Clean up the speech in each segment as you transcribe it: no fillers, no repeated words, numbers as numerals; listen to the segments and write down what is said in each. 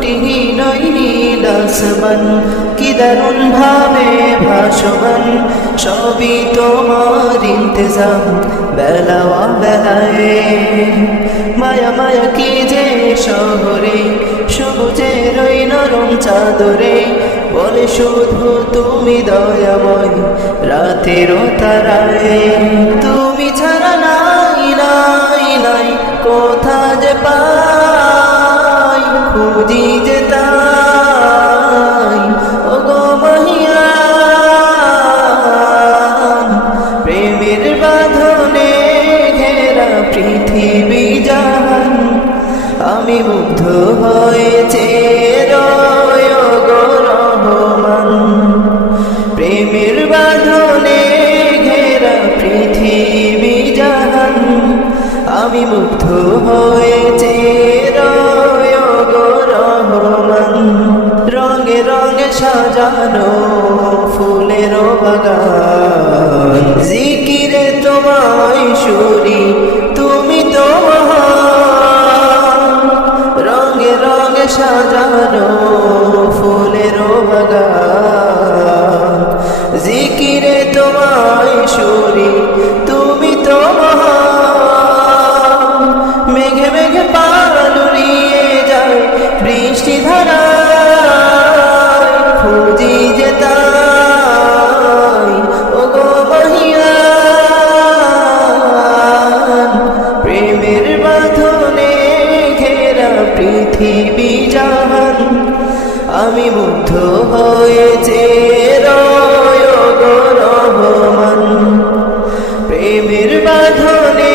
ত্রুটিহীনই নীল আসমান, কি দারুণ ভাবে ভাসমান, সবই তোমার ইন্তজাম বেলা বেলায়। মায়া মায়া কি যে শহরে, সবুজের ওই নরম চাদরে, বলে শুধু তুমি দয়াময় রাতেরও তারায়। তুমি ছাড়া নাই নাই নাই কোথা যে পাই, খুঁজি যে তাই ওগো মহিয়ান। প্রেমের বাঁধনে ঘেরা পৃথিবী জাহান, আমি মুগ্ধ হয়েছে রহমান। প্রেমের বাঁধনে ঘেরা পৃথিবী জাহান, আমি মুগ্ধ হয়েছে রহমান। রঙে রঙে সাজানো ফুলের বাগান, জিকিরে তোমায় সুরি তুমি তো মহান। রঙে রঙে সাজানো ফুলের বাগান, জিকিরে তোমায় সুরি তুমি তো মহান। মেঘে মেঘে পাল উড়িয়ে যায় বৃষ্টি ধারায়, খুঁজি যে তাই ওগো মহিয়ান। প্রেমের বাঁধনে ঘেরা পৃথিবী জাহান, আমি মুগ্ধ হয়েছে রহমান। প্রেমের বাঁধনে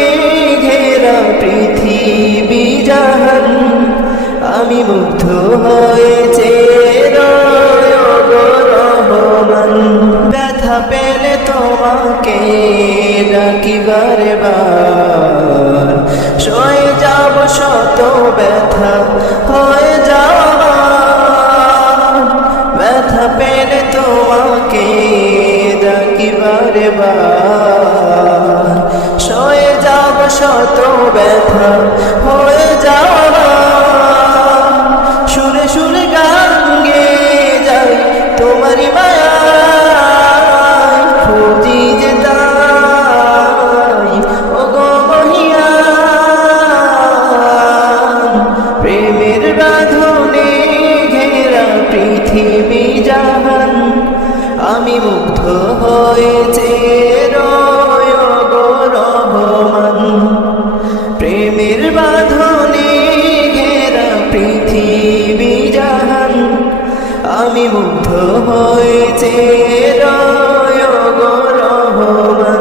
ঘেরা পৃথিবী জাহান, আমি মুগ্ধ হয়েছে রহমান। ব্যথা পেলে তোমাকে ডাকিবারে বার, সয়ে যাব শত ব্যথা হয়ে যাওয়া। ব্যথা পেলে তোমাকে ডাকিবারে বার, সয়ে যাব শত ব্যথা হয়ে যাওয়া। সুরে সুরে গান গেয়ে যায় তোমারই মায়া, খুঁজি যে তাই ওগো মহিয়ান। প্রেমের বাঁধনে ঘেরা পৃথিবী জাহান, আমি মুগ্ধ হয়েছে রহমান। প্রেমের বাঁধনে ঘেরা পৃথিবী জাহান, আমি মুগ্ধ হয়েছে রহমান।